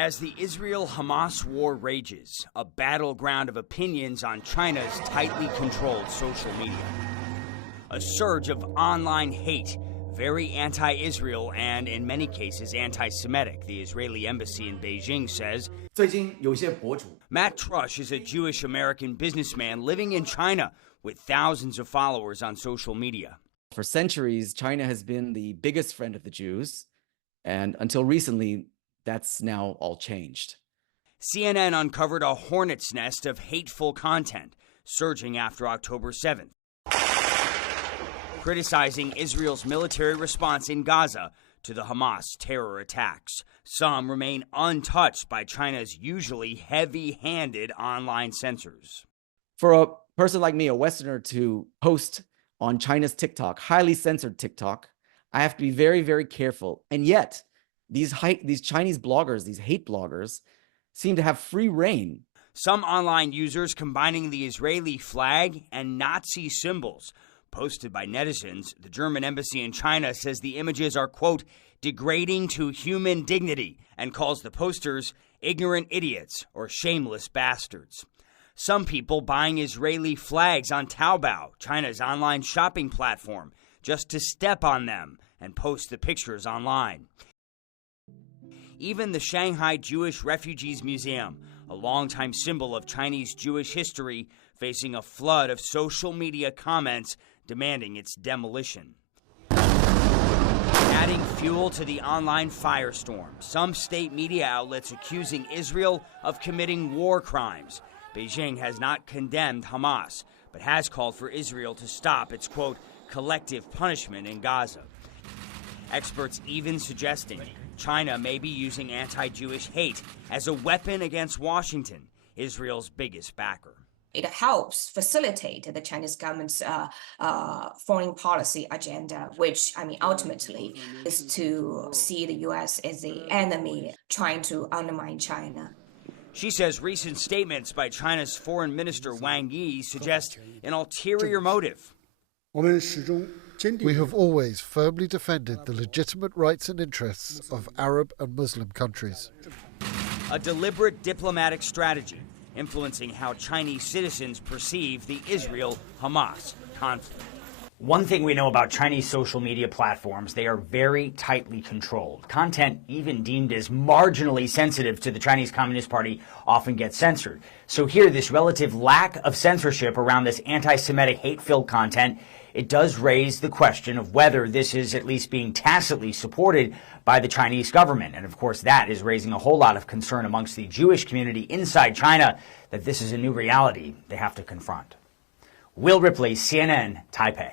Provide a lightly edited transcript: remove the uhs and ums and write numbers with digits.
As the Israel-Hamas war rages, a battleground of opinions on China's tightly controlled social media. A surge of online hate, very anti-Israel and, in many cases, anti-Semitic, the Israeli embassy in Beijing says. Matt Trush is a Jewish-American businessman living in China with thousands of followers on social media. For centuries, China has been the biggest friend of the Jews, and until recently, that's now all changed. CNN uncovered a hornet's nest of hateful content surging after October 7th, criticizing Israel's military response in Gaza to the Hamas terror attacks. Some remain untouched by China's usually heavy-handed online censors. For a person like me, a Westerner, to post on China's TikTok, highly censored TikTok, I have to be very, very careful. And yet, these Chinese bloggers, these hate bloggers, seem to have free reign. Some online users combining the Israeli flag and Nazi symbols. Posted by netizens, the German embassy in China says the images are, quote, degrading to human dignity, and calls the posters ignorant idiots or shameless bastards. Some people buying Israeli flags on Taobao, China's online shopping platform, just to step on them and post the pictures online. Even the Shanghai Jewish Refugees Museum, a longtime symbol of Chinese Jewish history, facing a flood of social media comments demanding its demolition. Adding fuel to the online firestorm, some state media outlets accusing Israel of committing war crimes. Beijing has not condemned Hamas, but has called for Israel to stop its, quote, collective punishment in Gaza. Experts even suggesting China may be using anti-Jewish hate as a weapon against Washington, Israel's biggest backer. It helps facilitate the Chinese government's foreign policy agenda, which, ultimately is to see the U.S. as the enemy trying to undermine China. She says recent statements by China's Foreign Minister Wang Yi suggest an ulterior motive. We have always firmly defended the legitimate rights and interests of Arab and Muslim countries. A deliberate diplomatic strategy influencing how Chinese citizens perceive the Israel-Hamas conflict. One thing we know about Chinese social media platforms, they are very tightly controlled. Content even deemed as marginally sensitive to the Chinese Communist Party often gets censored. So here, this relative lack of censorship around this anti-Semitic hate-filled content, it does raise the question of whether this is at least being tacitly supported by the Chinese government. And of course, that is raising a whole lot of concern amongst the Jewish community inside China that this is a new reality they have to confront. Will Ripley, CNN, Taipei.